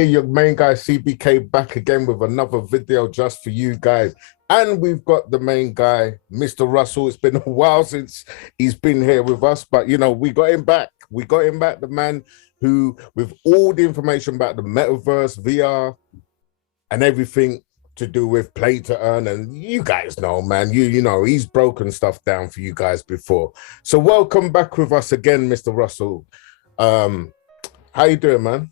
Hey, your main guy CBK back again with another video just for you guys. And we've got the main guy, Mr. Russell. It's been a while since he's been here with us, but you know, we got him back. We got him back, the man who, with all the information about the metaverse, VR, and everything to do with play to earn. And you guys know, man, you know, he's broken stuff down for you guys before. So welcome back with us again, Mr. Russell. How you doing, man?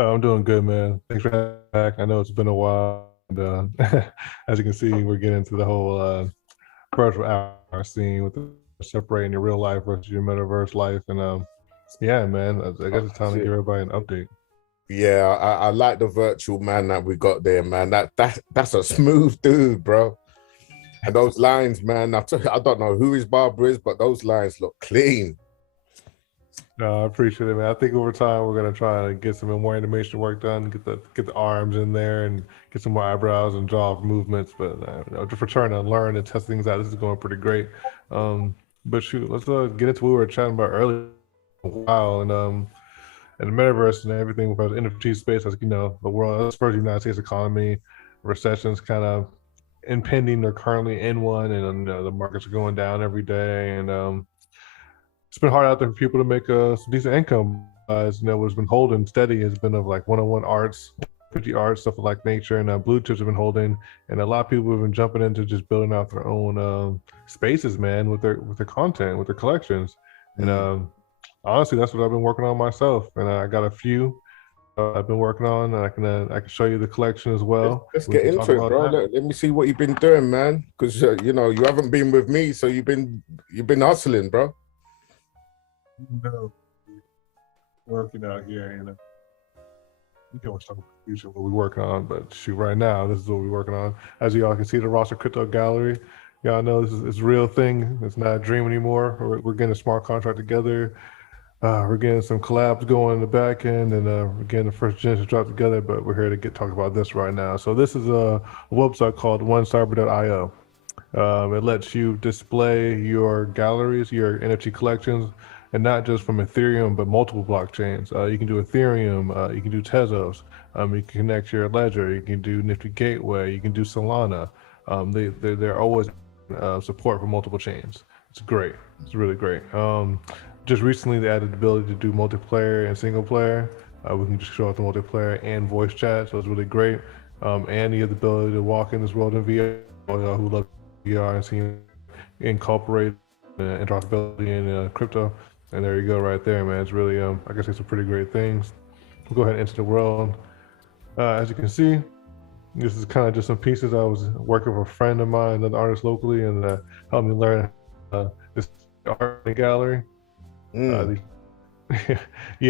Oh, I'm doing good, man. Thanks for having me back. I know it's been a while. And, as you can see, we're getting into the whole virtual hour scene with the separating your real life versus your metaverse life. And yeah, man, I guess it's time to give everybody an update. Yeah, I like the virtual man that we got there, man. That's a smooth dude, bro. And those lines, man, I don't know who his barber is, but those lines look clean. No, I appreciate it, man. I think over time we're gonna try to get some more animation work done, get the arms in there, and get some more eyebrows and jaw movements. But you know, just for trying to learn and test things out, this is going pretty great. But shoot, let's get into what we were chatting about earlier. A while and the metaverse and everything with the NFT space, as you know, the world, as far as the United States economy, recession's kind of impending or currently in one, and the markets are going down every day, and it's been hard out there for people to make some decent income. As you know, what's been holding steady has been of like one-on-one arts, 50 arts, stuff of like nature, and blue chips have been holding, and a lot of people have been jumping into just building out their own spaces, man, with their content, with their collections, and honestly, that's what I've been working on myself, and I got a few I've been working on, and I can show you the collection as well. Let's get into it, bro. Let me see what you've been doing, man, because you know, you haven't been with me, so you've been hustling, bro. No, working out here, you know. We can always talk about the future, what we're working on, but shoot, right now, this is what we're working on. As y'all can see, the roster crypto gallery. Y'all know this is a real thing. It's not a dream anymore. We're getting a smart contract together. We're getting some collabs going in the back end, and we're getting the first gens to drop together, but we're here to talk about this right now. So this is a website called onecyber.io. It lets you display your galleries, your NFT collections, and not just from Ethereum, but multiple blockchains. You can do Ethereum, you can do Tezos, you can connect your ledger, you can do Nifty Gateway, you can do Solana. They're always support for multiple chains. It's great. It's really great. Just recently, they added the ability to do multiplayer and single player. We can just show out the multiplayer and voice chat, so it's really great. And you have the ability to walk in this world in VR. Who love VR and see incorporate interoperability in crypto. And there you go, right there, man. It's really, I guess, it's some pretty great things. We'll go ahead and enter the world. As you can see, this is kind of just some pieces. I was working with a friend of mine, another artist locally, and helped me learn this art gallery. Yeah,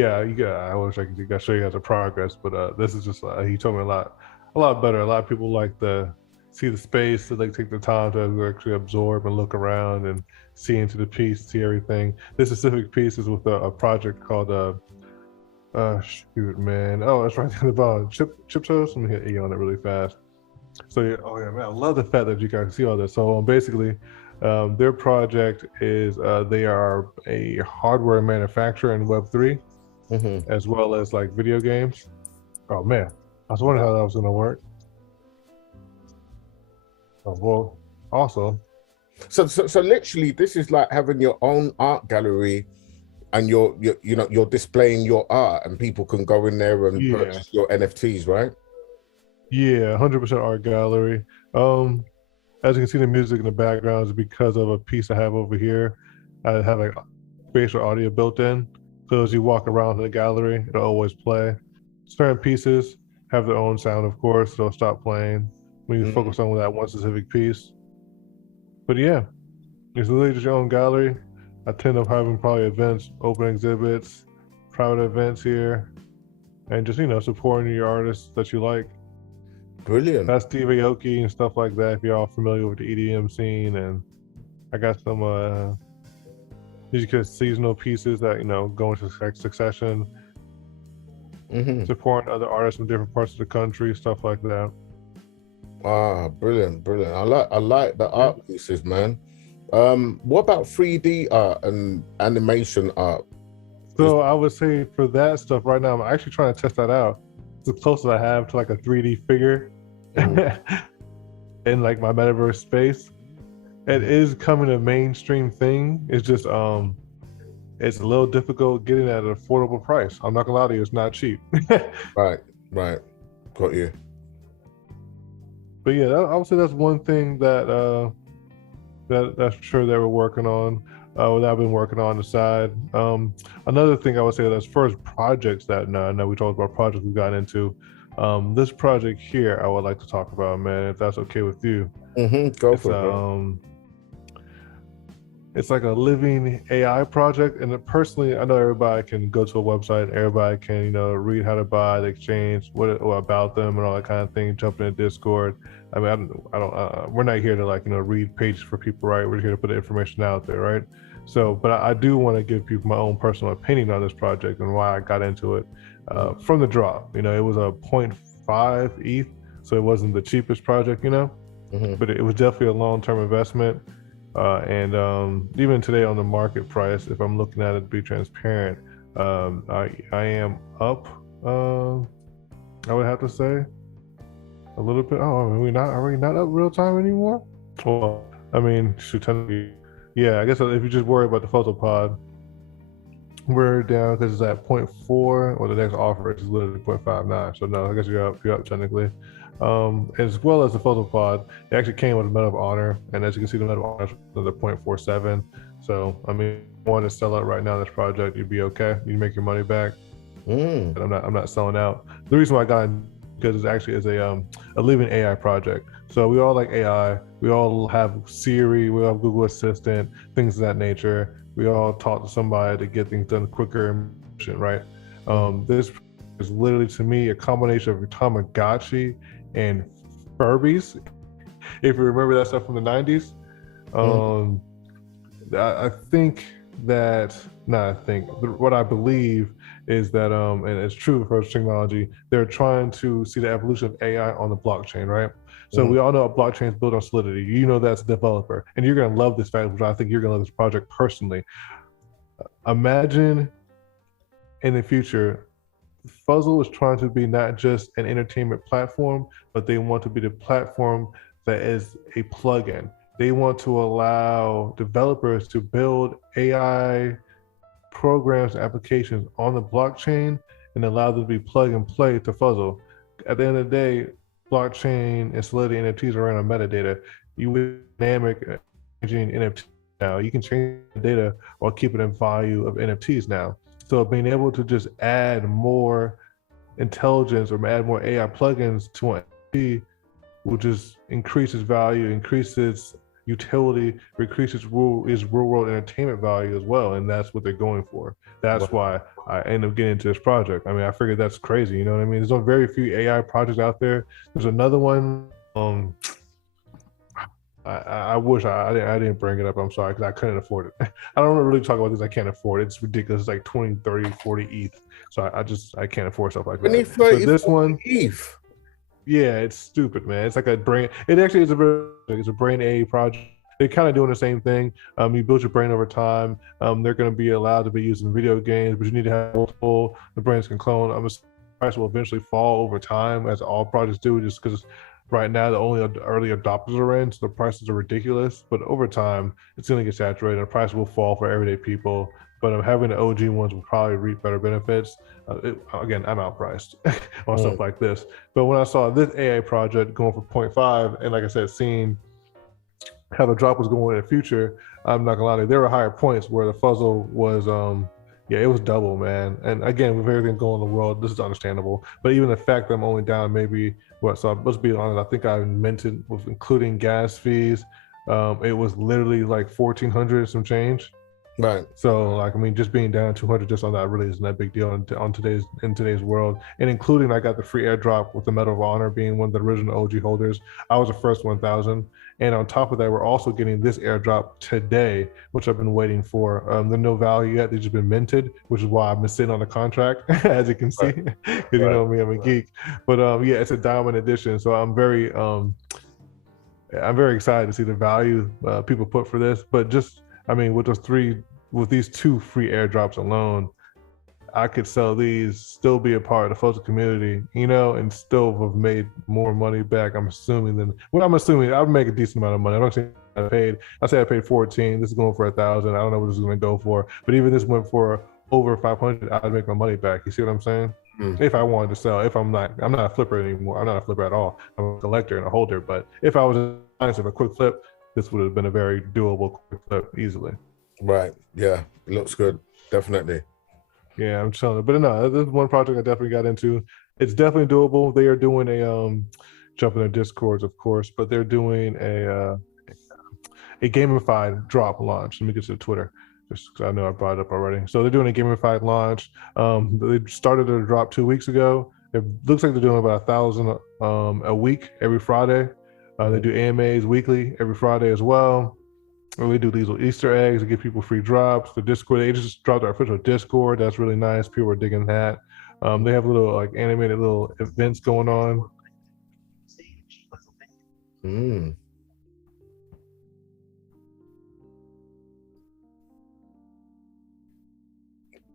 I wish I could show you guys the progress, but this is just he told me a lot better. A lot of people like to see the space, so they take the time to actually absorb and look around and see into the piece, see everything. This specific piece is with a project called shoot, man. Oh, it's right there about chip toast. Let me hit E on it really fast. So yeah, oh yeah, man, I love the fact that you guys can see all this. So basically, their project is they are a hardware manufacturer in Web3, as well as like video games. Oh man, I was wondering how that was gonna work. Oh, well, also. So literally, this is like having your own art gallery, and you're displaying your art, and people can go in there and purchase your NFTs, right? Yeah, 100% art gallery. As you can see, the music in the background is because of a piece I have over here. I have like spatial audio built in, so as you walk around the gallery, it'll always play. Certain pieces have their own sound, of course, so it'll stop playing when you focus on that one specific piece. But yeah, it's literally just your own gallery. I tend to having probably events, open exhibits, private events here, and just, supporting your artists that you like. Brilliant. That's Steve Aoki and stuff like that, if you're all familiar with the EDM scene. And I got some seasonal pieces that, go into succession, supporting other artists from different parts of the country, stuff like that. Ah, brilliant. I like the art pieces, man. What about 3D art and animation art? So I would say for that stuff right now, I'm actually trying to test that out. the closest I have to like a 3D figure in like my metaverse space. It is coming a mainstream thing. It's just it's a little difficult getting at an affordable price. I'm not gonna lie to you, it's not cheap. Right, right. Got you. But yeah, I would say that's one thing that that's sure they were working on. That I've been working on the side. Another thing I would say that as far as projects that I know we talked about projects we've gotten into. This project here I would like to talk about, man, if that's okay with you. Go It's for it, bro. it's like a living AI project, and personally, I know everybody can go to a website, everybody can read how to buy the exchange, what about them, and all that kind of thing. Jump in a Discord. I mean, I don't. We're not here to read pages for people, right? We're here to put the information out there, right? So, but I do want to give people my own personal opinion on this project and why I got into it from the drop. It was a 0.5 ETH, so it wasn't the cheapest project, but it was definitely a long-term investment. And even today on the market price, if I'm looking at it to be transparent, I am up. I would have to say a little bit. Oh, are we not up real time anymore? Well, I mean, shoot, yeah. I guess if you just worry about the photo pod, we're down because it's at 0.4, or the next offer is literally 0.59. So no, I guess you're up technically. As well as the photopod, it actually came with a Medal of Honor, and as you can see, the Medal of Honor is another 0.47. So I mean, if you want to sell out right now this project, you'd be okay. You make your money back. And I'm not selling out. The reason why I got in, because it actually is a living AI project. So we all like AI. We all have Siri. We all have Google Assistant, things of that nature. We all talk to somebody to get things done quicker and efficient, right? This is literally, to me, a combination of Tamagotchi and Furbies. If you remember that stuff from the 90s. I think that, what I believe is that, and it's true for technology, they're trying to see the evolution of AI on the blockchain, right? So we all know a blockchain is built on Solidity. That's a developer, and you're going to love this fact, which I think you're going to love this project personally. Imagine in the future, Fuzzle is trying to be not just an entertainment platform, but they want to be the platform that is a plugin. They want to allow developers to build AI programs and applications on the blockchain and allow them to be plug and play to Fuzzle. At the end of the day, blockchain and Solidity NFTs are around metadata. You with dynamic changing NFT now, you can change the data while keeping the value of NFTs now. So being able to just add more intelligence or add more AI plugins to an NFT will just increase its value, increase its utility, increase its real world entertainment value as well. And that's what they're going for. That's why I ended up getting into this project. I mean, I figured that's crazy, you know what I mean? There's no very few AI projects out there. There's another one. I wish I didn't bring it up. I'm sorry, because I couldn't afford it. I don't really talk about this. I can't afford it. It's ridiculous. It's like 20, 30, 40 ETH. So I can't afford stuff like that. But this one, ETH. Yeah, it's stupid, man. It's like a brain. It actually is it's a brain AI project. They're kind of doing the same thing. You build your brain over time. They're going to be allowed to be used in video games, but you need to have multiple. The brains can clone. The price will eventually fall over time, as all projects do, just because right now the only early adopters are in, so the prices are ridiculous. But over time, it's going to get saturated. The price will fall for everyday people. But having the OG ones will probably reap better benefits. Again, I'm outpriced on stuff like this. But when I saw this AI project going for 0.5, and like I said, seeing how the drop was going in the future, I'm not gonna lie to you, there were higher points where the Fuzzle was, it was double, man. And again, with everything going in the world, this is understandable. But even the fact that I'm only down maybe, so let's be honest, I think I mentioned with including gas fees, it was literally like 1,400 some change. Right. So just being down 200 just on that really isn't that big deal in today's world. And including, I got the free airdrop with the Medal of Honor being one of the original OG holders. I was the first 1,000. And on top of that, we're also getting this airdrop today, which I've been waiting for. They're no value yet. They've just been minted, which is why I've been sitting on the contract, as you can see, because you know me, I'm a geek. But it's a diamond edition. So I'm very excited to see the value people put for this. But just, with these two free airdrops alone, I could sell these, still be a part of the photo community, and still have made more money back. I'm assuming I would make a decent amount of money. I'm not saying I say I paid 14. This is going for 1,000. I don't know what this is going to go for, but even this went for over 500. I'd make my money back. You see what I'm saying? If I wanted to sell, I'm not a flipper anymore. I'm not a flipper at all. I'm a collector and a holder. But if I was a quick flip, this would have been a very doable quick flip easily. Right. Yeah. It looks good. Definitely. Yeah, I'm telling you. But no, this is one project I definitely got into. It's definitely doable. They are doing a jump in their discords, of course, but they're doing a gamified drop launch. Let me get to the Twitter, just because I know I brought it up already. So they're doing a gamified launch. They started a drop 2 weeks ago. It looks like they're doing about 1,000 a week every Friday. They do AMAs weekly every Friday as well. We do these little Easter eggs to give people free drops. The Discord, they just dropped our official Discord. That's really nice. People are digging that. They have little like animated little events going on.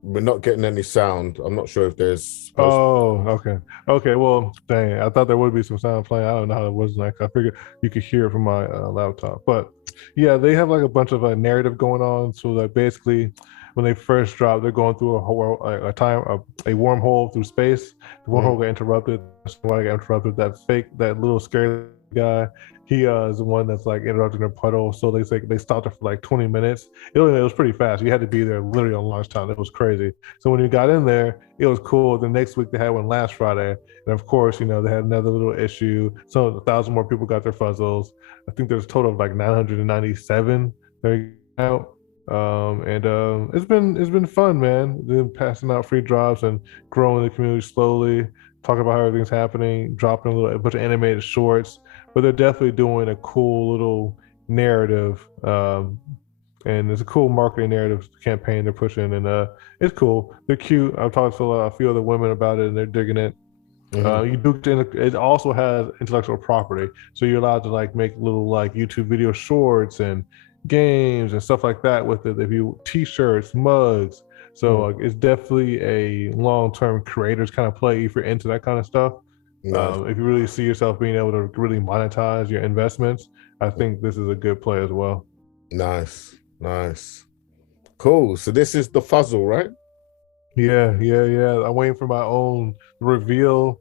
We're not getting any sound. I'm not sure if there's. Okay. Well, dang, I thought there would be some sound playing. I don't know how it was like. I figured you could hear it from my laptop. But yeah, they have like a bunch of narrative going on. So that basically, when they first drop, they're going through a wormhole through space. The wormhole got interrupted. That's why I got interrupted. That little scary guy. He is the one that's like interrupting a puddle. So they stopped it for like 20 minutes. It was pretty fast. You had to be there literally on launch time. It was crazy. So when you got in there, it was cool. The next week they had one last Friday, and of course, they had another little issue. So 1,000 more people got their fuzzles. I think there's a total of like 997 there out. It's been fun, man. They're passing out free drops and growing the community slowly. Talking about how everything's happening, dropping a bunch of animated shorts, but they're definitely doing a cool little narrative, and it's a cool marketing narrative campaign they're pushing, and it's cool. They're cute. I've talked to a few other women about it, and they're digging it. It also has intellectual property, so you're allowed to like make little like YouTube video shorts and games and stuff like that with it. If you T-shirts, mugs. So it's definitely a long-term creators kind of play if you're into that kind of stuff. Nice. If you really see yourself being able to really monetize your investments, I think this is a good play as well. Nice. Cool. So this is the fuzzle, right? Yeah. I'm waiting for my own reveal.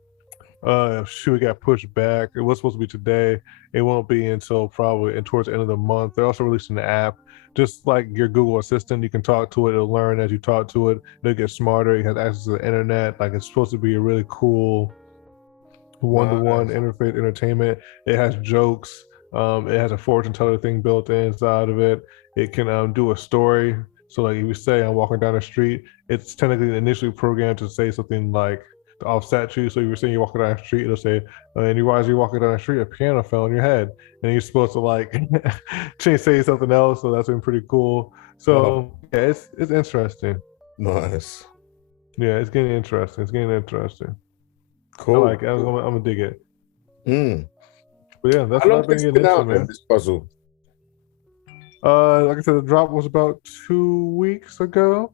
It got pushed back. It was supposed to be today. It won't be until probably towards the end of the month. They're also releasing the app. Just like your Google Assistant, you can talk to it. It'll learn as you talk to it. It'll get smarter. It has access to the internet. Like it's supposed to be a really cool one-to-one interface entertainment. It has jokes. It has a fortune teller thing built inside of it. It can do a story. So like if you say I'm walking down the street, it's technically initially programmed to say something like to offset you. So if you're saying you're walking down the street, it'll say, and you realize you're walking down the street, a piano fell on your head. And you're supposed to like say something else. So that's been pretty cool. So yeah, it's interesting. Nice. Yeah, it's getting interesting. Cool. I'm gonna dig it. But yeah, that's what I've been getting into, man. This puzzle. Like I said, the drop was about 2 weeks ago.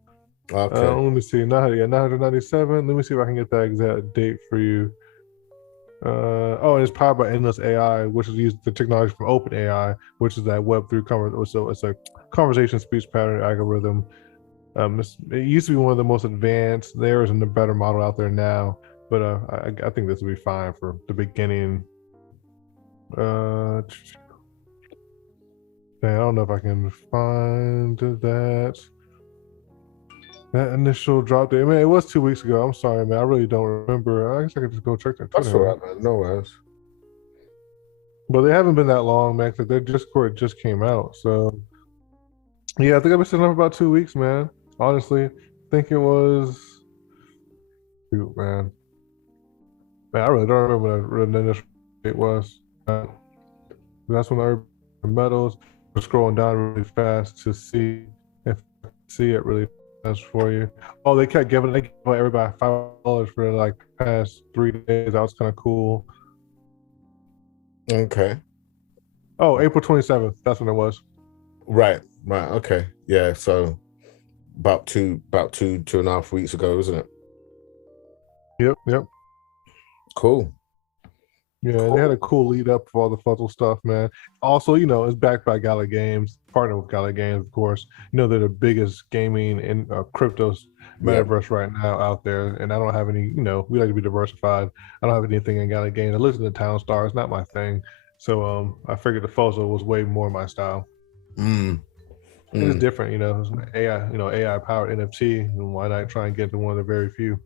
Okay. Let me see. 997. Let me see if I can get that exact date for you. And it's powered by Endless AI, which is using the technology from OpenAI, which is that Web3 so it's a conversation speech pattern algorithm. It used to be one of the most advanced. There isn't a better model out there now, but I think this will be fine for the beginning. I don't know if I can find that initial drop date. Man, it was 2 weeks ago. I'm sorry, man. I really don't remember. I guess I could just go check that. That's all right, man. No worries. But they haven't been that long, man, because their Discord just came out. So, yeah, I think I've been sitting up about 2 weeks, man. Honestly, I think it was... Shoot, man. Man, I really don't remember what the initial date was. That's when the metals were scrolling down really fast to see if I can see it really fast for you. Oh, they kept giving everybody $5 for like the past 3 days. That was kind of cool. Okay. Oh, April 27th. That's when it was. Right. Okay. Yeah. So two and a half weeks ago, isn't it? Yep. Cool. Yeah, they had a cool lead up for all the Fuzzle stuff, man. Also, it's backed by Gala Games, partnered with Gala Games, of course. They're the biggest gaming and crypto Yeah. metaverse right now out there. And I don't have any, we like to be diversified. I don't have anything in Gala Games. I listen to Town Star, it's not my thing. So I figured the Fuzzle was way more my style. It's different, it's an AI powered NFT, and why not try and get to one of the very few?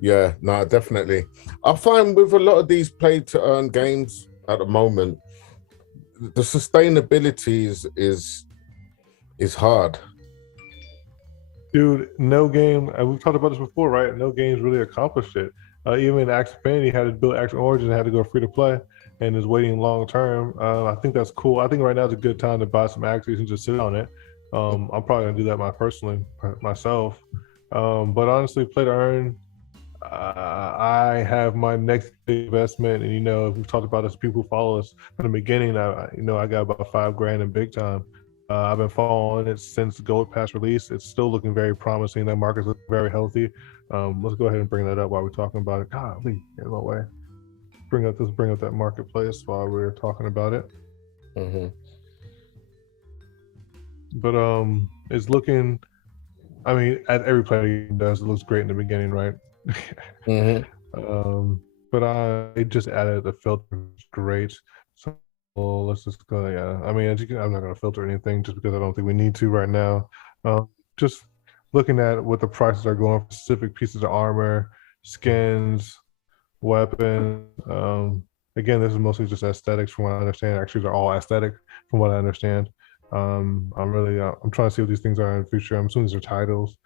Yeah, no, definitely. I find with a lot of these play to earn games at the moment, the sustainability is hard. Dude, no game, we've talked about this before, right? No games really accomplished it. Even Axie Infinity had to build Action Origins and had to go free to play and is waiting long term. I think that's cool. I think right now is a good time to buy some Axies and just sit on it. I'm probably gonna do that myself. But honestly, play to earn, I have my next big investment, and we've talked about this. People who follow us from the beginning. I got about $5,000 in big time. I've been following it since the Gold Pass release. It's still looking very promising. That market's looking very healthy. Let's go ahead and bring that up while we're talking about it. Golly, get my way. Bring up that marketplace while we're talking about it. But it's looking. I mean, as every player does, it looks great in the beginning, right? But I just added the filter, great. So let's just go. Yeah, I mean, I'm not going to filter anything just because I don't think we need to right now. Just looking at what the prices are going for specific pieces of armor, skins, weapons. Again, this is mostly just aesthetics from what I understand. Actually, they're all aesthetic from what I understand. I'm trying to see what these things are in the future. I'm assuming these are titles,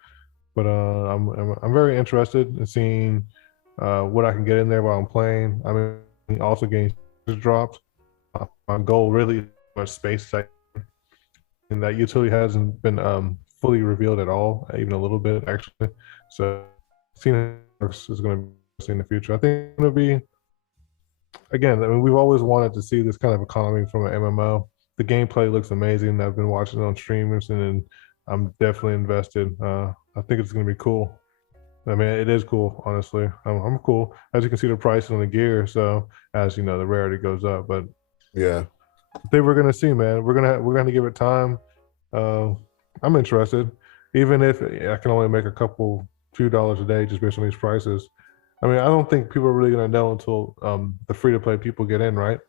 but I'm very interested in seeing what I can get in there while I'm playing. I mean, also getting dropped. My goal really is much space, and that utility hasn't been fully revealed at all, even a little bit actually. So seeing it is going to be in the future. I think it's going to be, again, I mean, we've always wanted to see this kind of economy from an MMO. The gameplay looks amazing. I've been watching it on streamers, and I'm definitely invested. I think it's going to be cool. I mean, it is cool, honestly. I'm cool. As you can see, the price on the gear. So as you know, the rarity goes up. But yeah, I think we're gonna see, man. We're gonna give it time. I'm interested, even if I can only make a few dollars a day just based on these prices. I mean, I don't think people are really gonna know until the free to play people get in, right?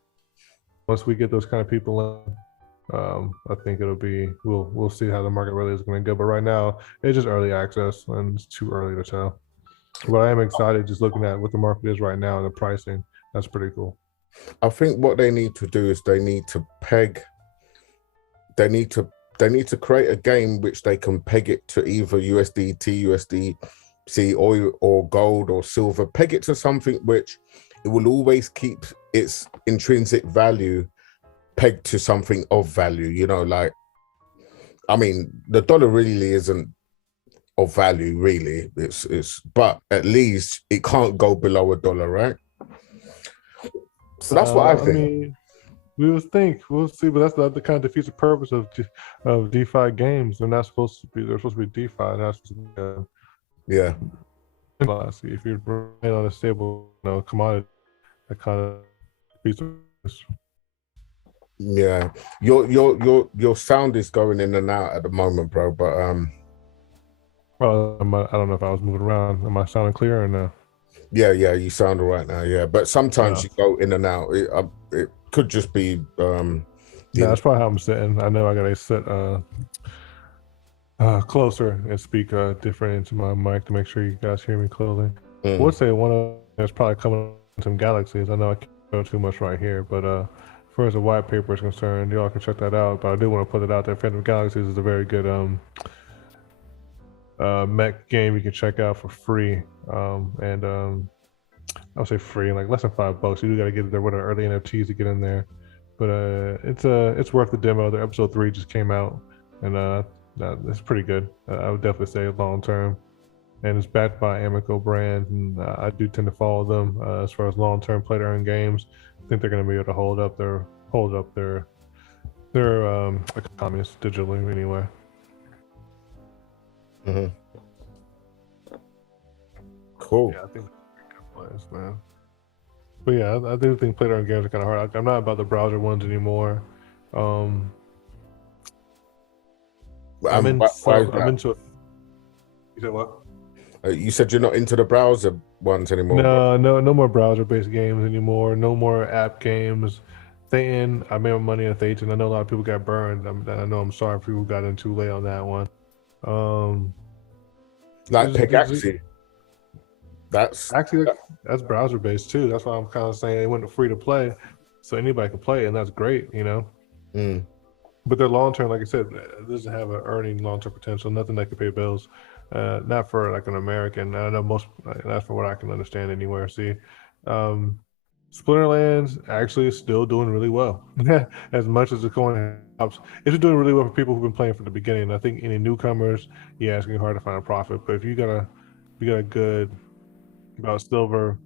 Once we get those kind of people in, I think it'll be we'll see how the market really is going to go. But right now, it's just early access, and it's too early to tell. But I am excited just looking at what the market is right now and the pricing. That's pretty cool. I think what they need to do is they need to create a game which they can peg it to either USDT, USDC, or gold or silver. Peg it to something which it will always keep its intrinsic value pegged to something of value. Like, I mean, the dollar really isn't of value, really. But at least it can't go below $1, right? So that's what I think. I mean, we'll see, but that's the kind of defeats the purpose of DeFi games. They're supposed to be DeFi. They're not supposed to be, yeah. If you're relying on a stable, commodity, that kind of defeats the purpose. Yeah, your sound is going in and out at the moment, bro. But well, I don't know if I was moving around. Am I sounding clear or no? Yeah, you sound all right now. Yeah, but sometimes you go in and out. It could just be. Yeah, that's probably how I'm sitting. I know I gotta sit closer and speak different into my mic to make sure you guys hear me clearly. I would say one of that's probably coming from some galaxies. I know I can't go too much right here, but as far as the white paper is concerned, y'all can check that out. But I do want to put it out there. Phantom Galaxies is a very good mech game you can check out for free. And I would say free, like less than $5. You do got to get there with an early NFTs to get in there. But it's worth the demo. The episode 3 just came out, and it's pretty good. I would definitely say long term. And it's backed by Amico brand, and I do tend to follow them as far as long-term play-to-earn games. I think they're going to be able to hold up their They're like communists digitally anyway. Hmm. Cool. Yeah, I think they're good plans, man. But yeah, I do think play-to-earn games are kind of hard. I'm not about the browser ones anymore. Um, I'm in Why is some. I'm that? into. You said what? You said you're not into the browser ones anymore, bro. No more browser-based games anymore. No more app games. Thetan, I made my money on Thetan. I know a lot of people got burned. I know I'm sorry if people got in too late on that one. Um, Like it's, it's, Pegaxi. That's Actually, that's browser based too. That's why I'm kind of saying it went free to play, so anybody can play, and that's great, you know. mm, But they're long term, like I said, it doesn't have an earning long term potential. Nothing that can pay bills. Not for like an American. I know most. That's from what I can understand anywhere. See, um, Splinterlands actually is still doing really well. As much as the coin helps, it's doing really well for people who've been playing from the beginning. I think any newcomers, yeah, it's gonna be hard to find a profit. But if you got a good about silver,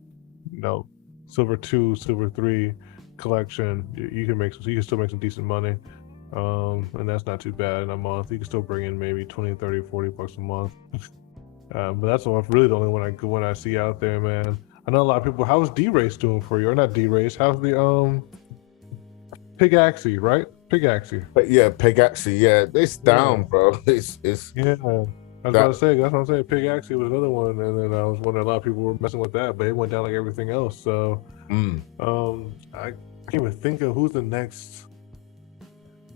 you know, silver 2, silver 3 collection, you can make some, you can still make some decent money. And that's not too bad in a month. You can still bring in maybe 20, 30, 40 bucks a month. But that's really the only one I see out there, man. I know a lot of people. How's D-Race doing for you? Or not D-Race? How's the Pigaxi, right? Pigaxi. but yeah, Pegaxi, yeah, it's Yeah. down, bro. It's Yeah. I was about that to say, that's what I'm saying. Pigaxi was another one, and then I was wondering a lot of people were messing with that, but it went down like everything else. So mm, I can't even think of who's the next.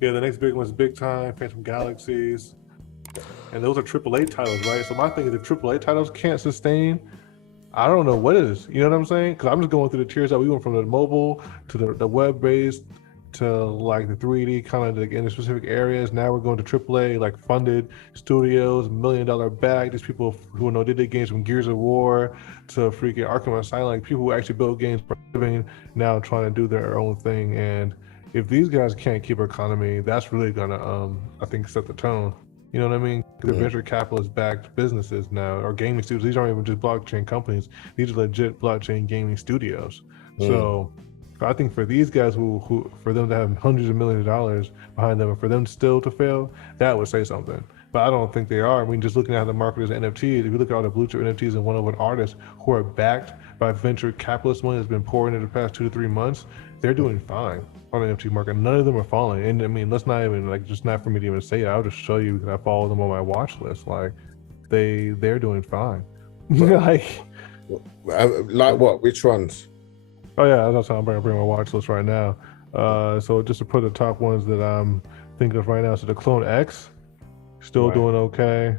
Yeah, the next big one's Big Time, Phantom Galaxies, and those are AAA titles, right? So my thing is, if AAA titles can't sustain, I don't know what it is. You know what I'm saying? Because I'm just going through the tiers that we went from the mobile to the web based to like the 3D kind of like in the specific areas. Now we're going to AAA, like funded studios, $1 million bag. These people who know did games from Gears of War to freaking Arkham Asylum, like people who actually build games for a living now trying to do their own thing. And if these guys can't keep our economy, that's really gonna I think set the tone. You know what I mean? The mm, venture capitalist backed businesses now, or gaming studios. These aren't even just blockchain companies. These are legit blockchain gaming studios. mm, So I think for these guys who for them to have hundreds of millions of dollars behind them and for them still to fail, that would say something. But I don't think they are. I mean, just looking at how the market is NFTs, if you look at all the blue chip NFTs and one-of-one artists who are backed by venture capitalist money that's been pouring in the past 2 to 3 months, they're doing fine on the NFT market. None of them are falling. And I mean, let's not even like just not for me to even say it. I'll just show you because I follow them on my watch list. Like they're doing fine. but, like like what? Which ones? oh yeah, that's how I'm bring my watch list right now. So just to put the top ones that I'm thinking of right now. So the Clone X, still Right. doing okay.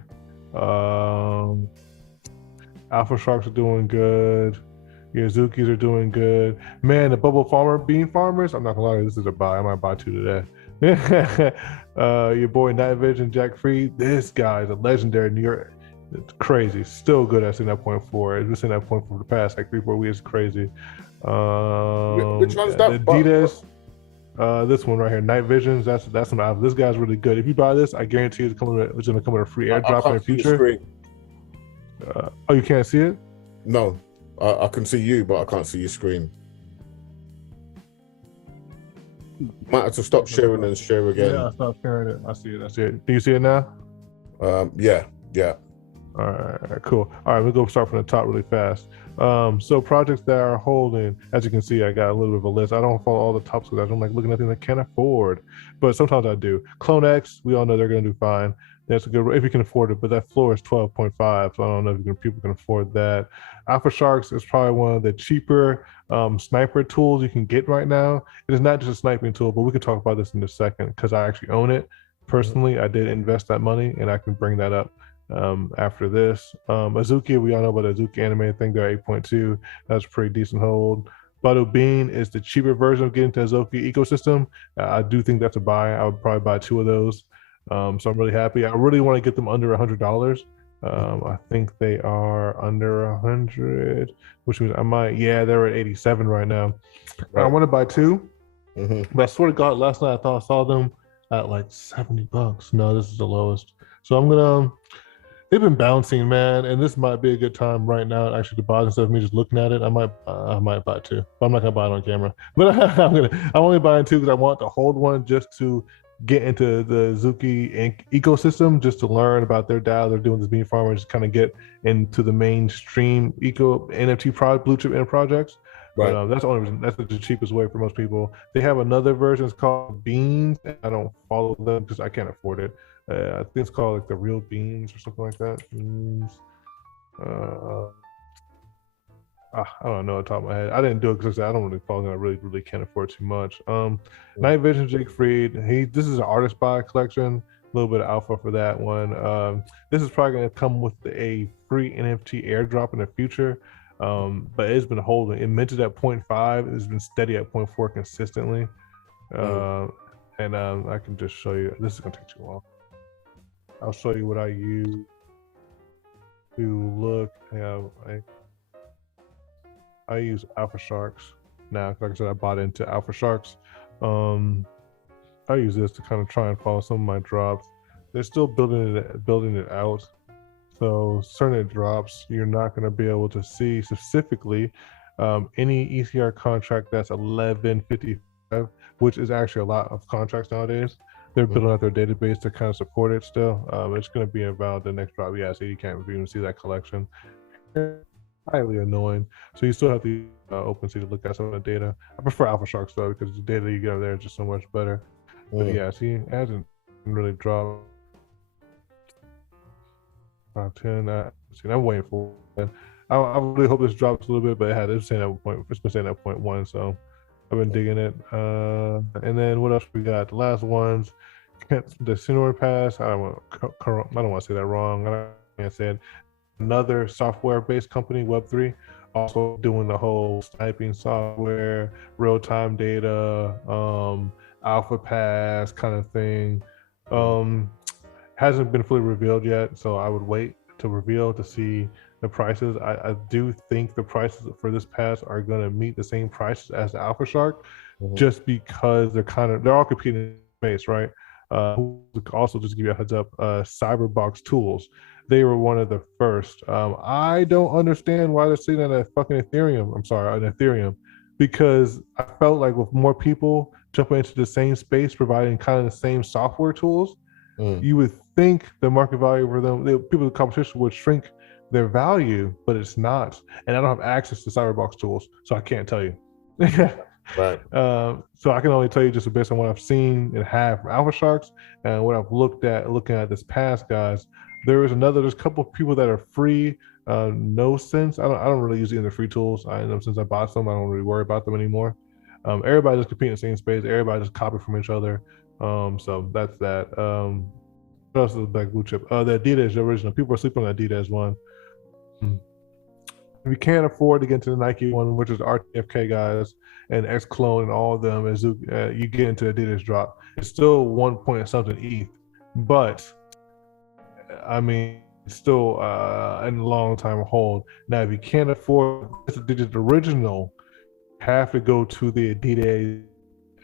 Um, Alpha Sharks are doing good. Yazukis are doing good. Man, the Bubble Farmer Bean Farmers, I'm not gonna lie, this is a buy. I might buy 2 today. Your boy Night Vision, Jack Free, this guy is a legendary New York. It's crazy. Still good at that point four. It's been that point for the past like 3-4 weeks. Crazy. Which one's The that? Adidas, this one right here, Night Visions. That's an album. This guy's really good. If you buy this, I guarantee it's gonna come with a free I airdrop in can't the see the future. screen. Oh, you can't see it? No, I can see you, but I can't see your screen. Might have to stop sharing and share again. Yeah, I stopped sharing it. I see it. I see it. Do you see it now? Yeah. All right, cool. All right, we'll go start from the top really fast. So projects that are holding, as you can see, I got a little bit of a list. I don't follow all the tops because I don't like looking at things I can't afford, but sometimes I do. Clone X, we all know they're going to do fine. That's a good if you can afford it, but that floor is 12.5, so I don't know if people can afford that. Alpha Sharks is probably one of the cheaper sniper tools you can get right now. It is not just a sniping tool, but we can talk about this in a second because I actually own it personally. I did invest that money, and I can bring that up after this. Azuki, we all know about the Azuki anime. I think they're 8.2. That's a pretty decent hold. Badu Bean is the cheaper version of getting to Azuki ecosystem. I do think that's a buy. I would probably buy 2 of those. So I'm really happy. I really want to get them under $100. I think they are under 100, which means I might. Yeah, they're at 87 right now. Right. I want to buy 2, Mm-hmm. but I swear to God, last night I thought I saw them at like $70. No, this is the lowest. So I'm gonna they've been bouncing, man, and this might be a good time right now actually to buy instead of me just looking at it. I might buy two, but I'm not gonna buy it on camera. But I'm only buying two because I want to hold one just to get into the Zuki Inc. ecosystem, just to learn about their DAO. They're doing this bean farm and just kind of get into the mainstream eco NFT blue chip in projects. Right. But that's the only reason. That's the cheapest way for most people. They have another version. It's called Beans. I don't follow them because I can't afford it. I think it's called like the Real Beans or something like that. Beans. I don't know off the top of my head. I didn't do it because I don't really follow them. I really can't afford too much. Night Vision, Jake Fried. This is an artist buy collection. A little bit of alpha for that one. This is probably going to come with a free NFT airdrop in the future. But it's been holding. It minted at 0.5. It's been steady at 0.4 consistently. And I can just show you. This is gonna take too long. I'll show you what I use to look. I use Alpha Sharks now. Like I said, I bought into Alpha Sharks. I use this to kind of try and follow some of my drops. They're still building it out. So certain drops, you're not going to be able to see specifically any ECR contract that's 1155, which is actually a lot of contracts nowadays. They're building out their database to kind of support it still. It's going to be about the next drop. Yeah, so you can't even see that collection. Highly annoying. So you still have to OpenSea to look at some of the data. I prefer Alpha Sharks though, because the data you get over there is just so much better. But yeah, see, it hasn't really dropped. 10. I'm waiting for it. I really hope this drops a little bit, but it's been saying at 0.1, so I've been digging it. And then what else we got? The last ones, the Sinor Pass. I don't want to say that wrong. I can't say it. Another software-based company, Web3, also doing the whole sniping software, real-time data, Alpha Pass kind of thing. Hasn't been fully revealed yet, so I would wait to reveal to see the prices. I do think the prices for this pass are going to meet the same prices as the Alpha Shark, just because they're all competing in space, right? Also, just to give you a heads up, Cyberbox Tools, they were one of the first. I don't understand why they're sitting on a fucking Ethereum. I'm sorry, on Ethereum, because I felt like with more people jumping into the same space, providing kind of the same software tools, you would think the market value for them, people in the competition would shrink their value, but it's not. And I don't have access to Cyberbox Tools, so I can't tell you. Right. So I can only tell you just based on what I've seen and have from Alpha Sharks and what I've looking at this past, guys. There's a couple of people that are free. No sense. I don't really use any of the free tools. I know since I bought some, I don't really worry about them anymore. Everybody just competing in the same space. Everybody just copy from each other. So that's that. What else is back blue chip? The Adidas original. People are sleeping on the Adidas one. If you can't afford to get into the Nike one, which is RTFK guys and X Clone and all of them, as you get into the Adidas drop, it's still 1 point something ETH, but I mean, it's still a long time hold. Now, if you can't afford the Adidas original, you have to go to the Adidas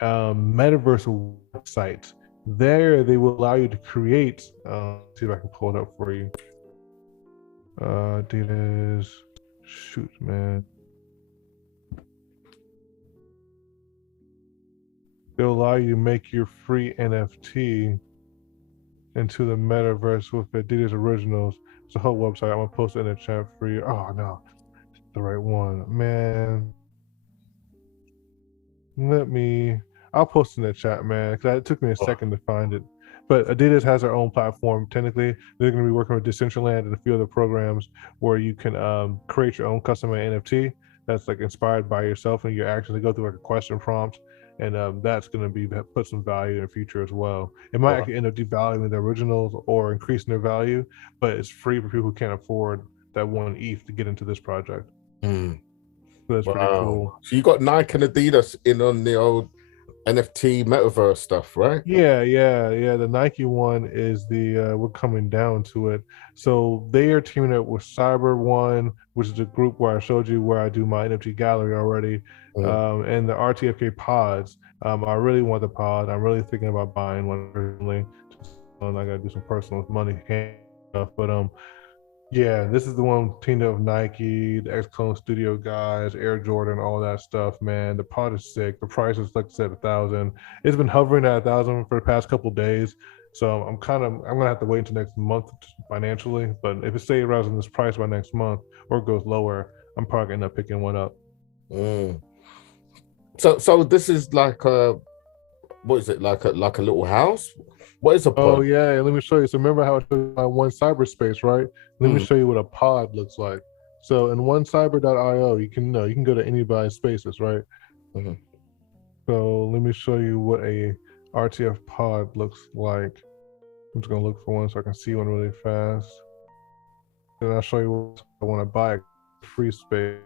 Metaverse website. There, they will allow you to create. See if I can pull it up for you. Adidas. Shoot, man. They'll allow you to make your free NFT into the metaverse with Adidas Originals. It's a whole website. I'm gonna post it in the chat for you. Oh no, the right one, man. I'll post in the chat, man, because it took me a second to find it. But Adidas has their own platform. Technically, they're going to be working with Decentraland and a few other programs where you can create your own custom NFT that's like inspired by yourself and your actions. They go through like a question prompt, and that's going to be put some value in the future as well. It might actually end up devaluing the originals or increasing their value, but it's free for people who can't afford that one ETH to get into this project. So that's pretty cool. So you got Nike and Adidas in on the old NFT metaverse stuff, right? Yeah. The Nike one is we're coming down to it. So they are teaming up with Cyber One, which is the group where I showed you where I do my NFT gallery already, and the RTFK pods. I really want the pod. I'm really thinking about buying one personally. I gotta do some personal money stuff, but Yeah, this is the one teamed up with Nike, the X Clone Studio guys, Air Jordan, all that stuff, man. The pod is sick. The price is like I said, 1,000. It's been hovering at 1,000 for the past couple days. So I'm gonna have to wait until next month financially. But if it stays around this price by next month or goes lower, I'm probably gonna end up picking one up. Mm. So this is like a, what is it, like a little house? What is a Oh pod? yeah, let me show you. So remember how I showed you my one cyberspace, right? Let me Mm. show you what a pod looks like. So in onecyber.io, you can go to anybody's spaces, right? Mhm. So let me show you what a RTF pod looks like. I'm just gonna look for one so I can see one really fast. Then I'll show you what I want to buy, free space.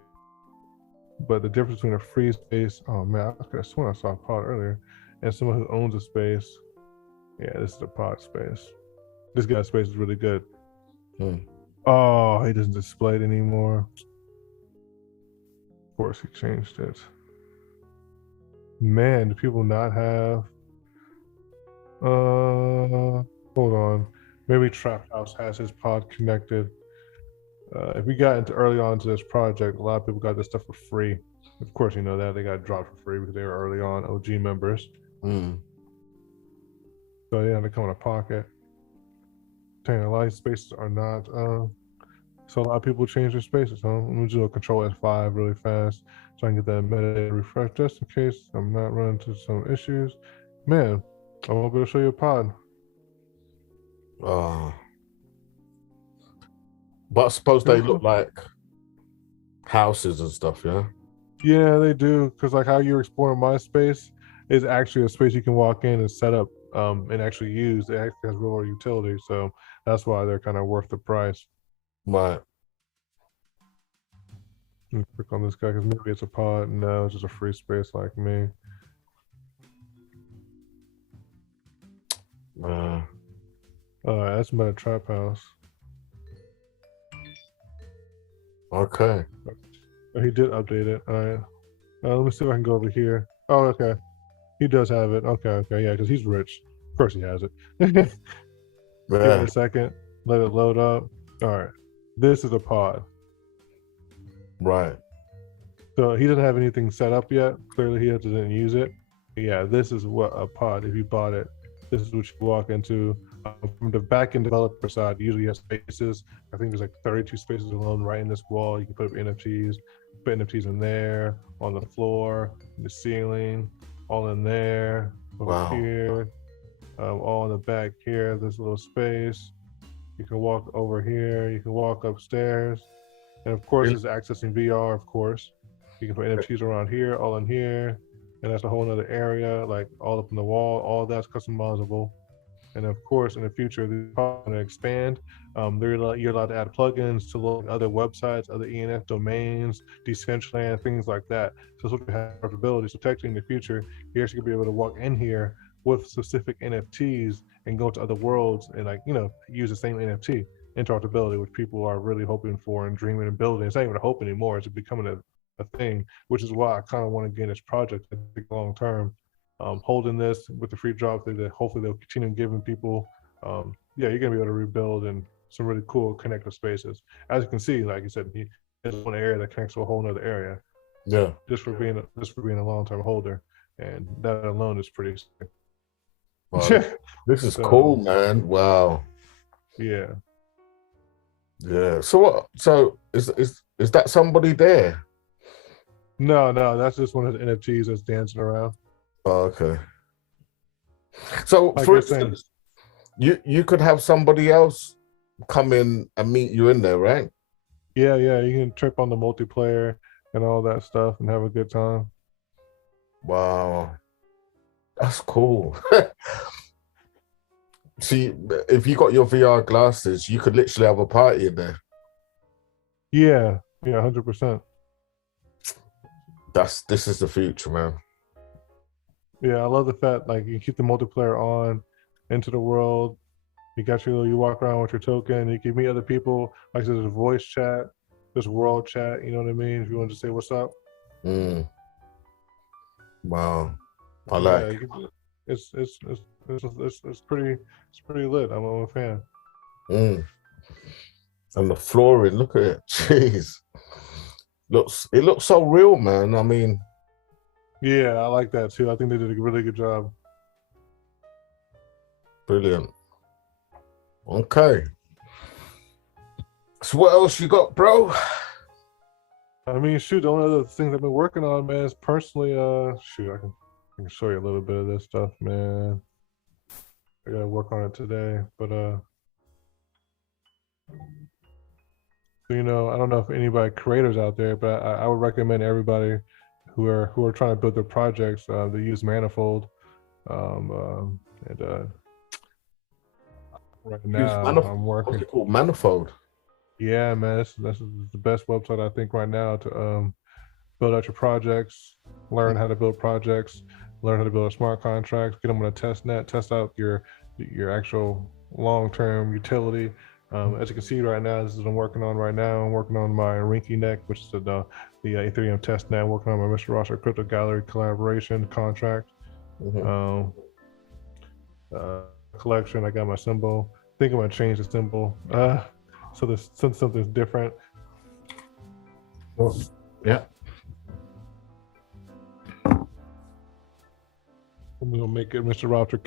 But the difference between a free space, oh man, I could have sworn I saw a pod earlier, and someone who owns a space. Yeah, this is a pod space. This guy's space is really good. Mm. Oh, he doesn't display it anymore. Of course, he changed it. Man, do people not have? Hold on. Maybe Trap House has his pod connected. If we got into early on to this project, a lot of people got this stuff for free. Of course, you know that they got dropped for free because they were early on OG members. Mm. So yeah, they come in a pocket. Dang, a lot of spaces are not. So a lot of people change their spaces. Huh? Let me do a Control F5 really fast so I can get that metadata refresh just in case I'm not running into some issues. Man, I won't be able to show you a pod. Oh. But I suppose they look like houses and stuff, yeah? Yeah, they do. Because like how you're exploring my space is actually a space you can walk in and set up and actually use. It actually has real utility. So that's why they're kind of worth the price. Right. Let me click on this guy because maybe it's a pod. No, it's just a free space like me. Uh, That's Meta Trap House. okay. Oh, he did update it. All right. Let me see if I can go over here. Oh, okay. He does have it. Okay, okay, yeah, because he's rich. Of course he has it. Give it Yeah. a second. Let it load up. All right. This is a pod. Right. So he doesn't have anything set up yet. Clearly he doesn't use it. Yeah, this is what a pod, if you bought it, this is what you walk into. From the back-end developer side, usually you have spaces. I think there's like 32 spaces alone right in this wall. You can put up NFTs, put NFTs in there, on the floor, the ceiling, all in there, over Wow. here, all in the back here, this little space. You can walk over here, you can walk upstairs. And of course, it's accessing VR, of course. You can put NFTs around here, all in here. And that's a whole nother area, like all up in the wall. All that's customizable. And of course, in the future, they're going to expand. You're allowed to add plugins to look at other websites, other ENF domains, Decentraland, things like that. So it's looking at portability. So technically, in the future, you're actually going to be able to walk in here with specific NFTs and go to other worlds and use the same NFT. Interoperability, which people are really hoping for and dreaming and building. It's not even a hope anymore. It's becoming a thing, which is why I kind of want to get in this project long term. Holding this with the free drop, that hopefully they'll continue giving people. Yeah, you're gonna be able to rebuild in some really cool connective spaces. As you can see, like you said, there's one area that connects to a whole other area. Yeah. Just for being a long term holder, and that alone is pretty sick. Wow. This is So, cool, man. Wow. Yeah. Yeah. So what? So is that somebody there? No, that's just one of the NFTs that's dancing around. Oh, okay. So Like for you're saying. instance, you could have somebody else come in and meet you in there, right? Yeah, you can trip on the multiplayer and all that stuff and have a good time. Wow. That's cool. See, if you got your VR glasses, you could literally have a party in there. Yeah, 100%. This is the future, man. Yeah, I love the fact like you keep the multiplayer on into the world. You walk around with your token. You can meet other people. Like there's a voice chat, there's world chat. You know what I mean? If you want to say what's up. Mm. Wow. I Yeah, like. it's pretty lit. I'm a fan. Mm. And the flooring, look at it. Jeez. It looks so real, man. I mean, Yeah, I like that too. I think they did a really good job. brilliant. Okay. So what else you got, bro? I mean, shoot, the only other things I've been working on, man, is personally, shoot, I can show you a little bit of this stuff, man. I gotta work on it today, but so, you know, I don't know if anybody creators out there, but I would recommend everybody who are trying to build their projects, they use Manifold, and right now I'm working. What's it called? Manifold. Yeah, man, that's the best website I think right now to build out your projects, learn how to build projects, learn how to build a smart contract, get them on a test net, test out your actual long-term utility. As you can see right now, this is what I'm working on right now. I'm working on my Rinky Neck, which is the Ethereum test net. I'm working on my Mr. Rosser Crypto Gallery collaboration contract. Collection. I got my symbol. I think I'm gonna change the symbol. So there's something's different. Yeah. I'm gonna make it Mr. Rosser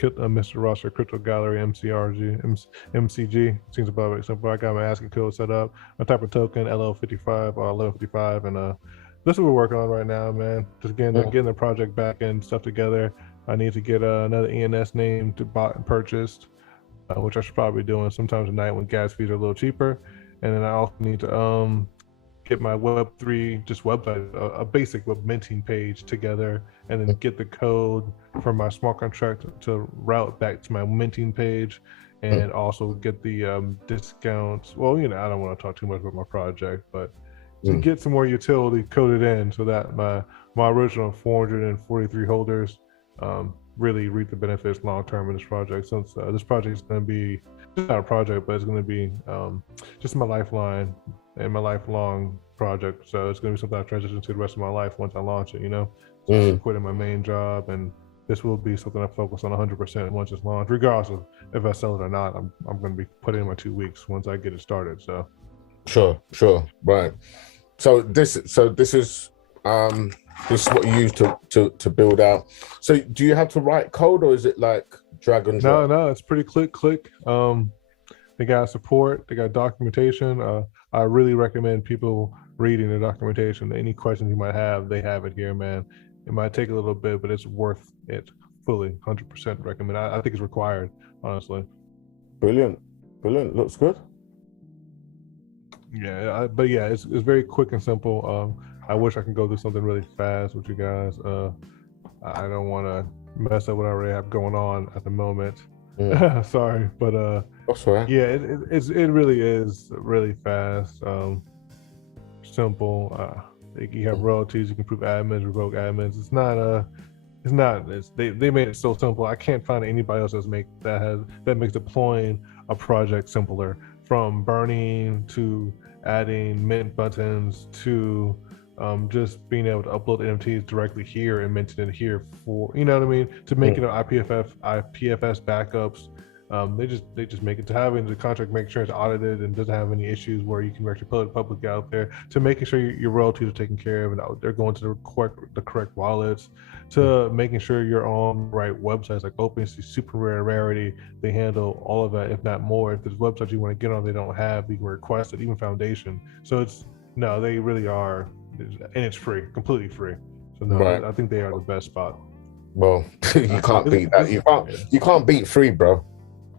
Crypto Gallery MCG. Seems about it. So I got my ASCII code set up. My type of token LL55 or 1155, and this is what we're working on right now, man. Just getting the project back and stuff together. I need to get another ENS name to bought and purchased, which I should probably be doing sometime tonight when gas fees are a little cheaper. And then I also need to get my Web3 just website, a basic web minting page together, and then get the code for my smart contract to route back to my minting page, and also get the discounts. Well, you know, I don't want to talk too much about my project, but to get some more utility coded in so that my original 443 holders really reap the benefits long term in this project. Since this project is going to be not a project, but it's going to be just my lifeline and my lifelong project. So it's going to be something I transition to the rest of my life once I launch it, you know? So I'm quitting my main job, and this will be something I focus on 100% once it's launched, regardless of if I sell it or not. I'm going to be putting in my 2 weeks once I get it started. So Sure. Right. So this is what you use to build out. So do you have to write code, or is it like drag and drop? No, it's pretty click. They got support, they got documentation. I really recommend people reading the documentation. Any questions you might have, they have it here, man. It might take a little bit, but it's worth it fully. 100% recommend. I think it's required, honestly. Brilliant. Looks good. Yeah, but yeah, it's very quick and simple. I wish I could go through something really fast with you guys. I don't want to mess up what I already have going on at the moment. Sorry, but that's right. Yeah, it really is really fast, simple. You have royalties. You can prove admins, revoke admins. They made it so simple. I can't find anybody else that makes deploying a project simpler, from burning to adding mint buttons to just being able to upload NFTs directly here and minting it here for, you know what I mean, to making IPFS backups. They just make it to having the contract, make sure it's audited and doesn't have any issues where you can actually put it publicly out there, to making sure your royalties are taken care of and they're going to the correct wallets, to making sure you're on the right websites like OpenSea, Super Rarity. They handle all of that, if not more. If there's websites you want to get on they don't have, you can request it, even Foundation. So they really are, and it's free, completely free. So right. I think they are the best spot. Well, you can't beat that. You can't beat free, bro.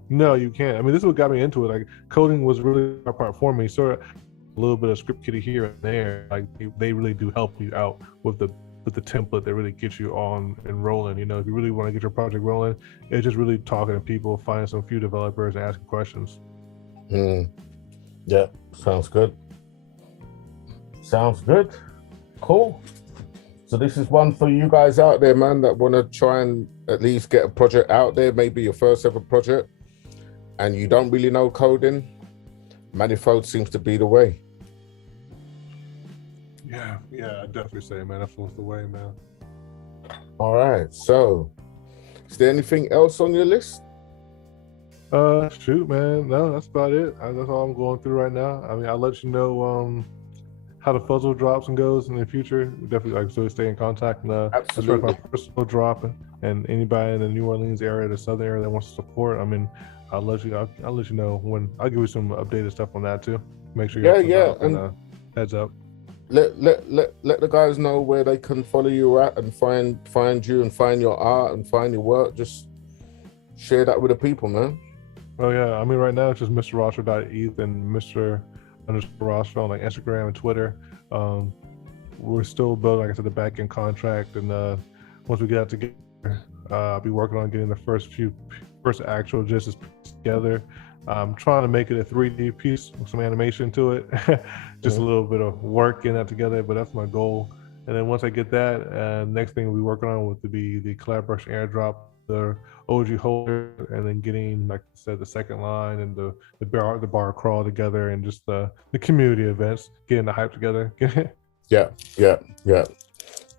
No, you can't. I mean, this is what got me into it. Like, coding was really a part for me. So a little bit of script kiddie here and there. Like, they really do help you out with the template that really gets you on and rolling. You know, if you really want to get your project rolling, it's just really talking to people, finding some few developers and asking questions. Yeah, sounds good. Cool. So this is one for you guys out there, man, that want to try and at least get a project out there, maybe your first ever project, and you don't really know coding. Manifold seems to be the way. Yeah, I definitely say Manifold's the way, man. All right. So, is there anything else on your list? Shoot, man. No, that's about it. That's all I'm going through right now. I mean, I'll let you know how the puzzle drops and goes in the future. We definitely like to stay in contact. And as far as my Absolutely. personal drop and anybody in the New Orleans area, the southern area that wants to support, I mean, I'll let you know when I'll give you some updated stuff on that too. Make sure Yeah, you're yeah. and And heads up. let the guys know where they can follow you at and find you and find your art and find your work. Just share that with the people, man. Oh yeah, I mean right now it's just mrroster.eth and Mr_Roster on like Instagram and Twitter. We're still building, like I said, the back end contract, and once we get that together, I'll be working on getting the first actual Justice together. I'm trying to make it a 3D piece with some animation to it, just a little bit of work getting that together, but that's my goal. And then once I get that, next thing we'll be working on would be the collaboration airdrop, the OG holder, and then getting, like I said, the second line and the bar crawl together, and just the community events, getting the hype together. Yeah, yeah.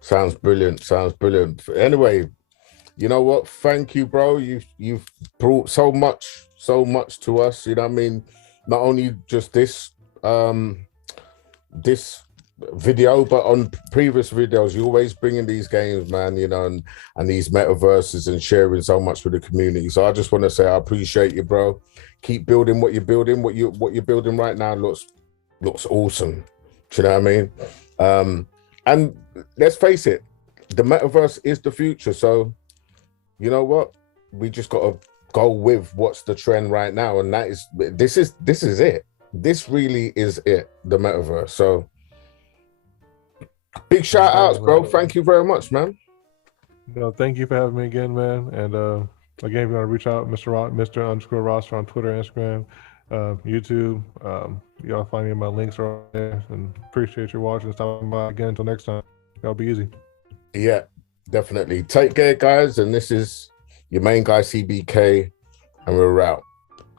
Sounds brilliant. Sounds brilliant. Anyway, you know what? Thank you, bro. You've brought so much to us. You know what I mean? Not only just this this video, but on previous videos, you always bring in these games, man, you know, and these metaverses and sharing so much with the community. So I just want to say I appreciate you, bro. Keep building what you're building. What you're building right now looks awesome. Do you know what I mean? And let's face it, the metaverse is the future. So you know what? We just got to go with what's the trend right now, and this is it. This really is it, the metaverse. So big shout outs, bro. Thank you very much, man. No, thank you for having me again, man. And again, if you want to reach out, Mr_Roster on Twitter, Instagram, YouTube. Y'all find me in my links right there. And appreciate you watching. Stopping by again. Until next time. Y'all be easy. Yeah, definitely. Take care, guys. And this is your main guy, CBK, and we're out.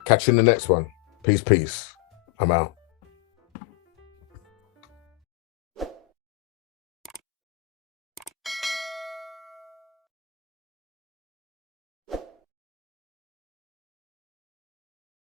Catch you in the next one. Peace. I'm out.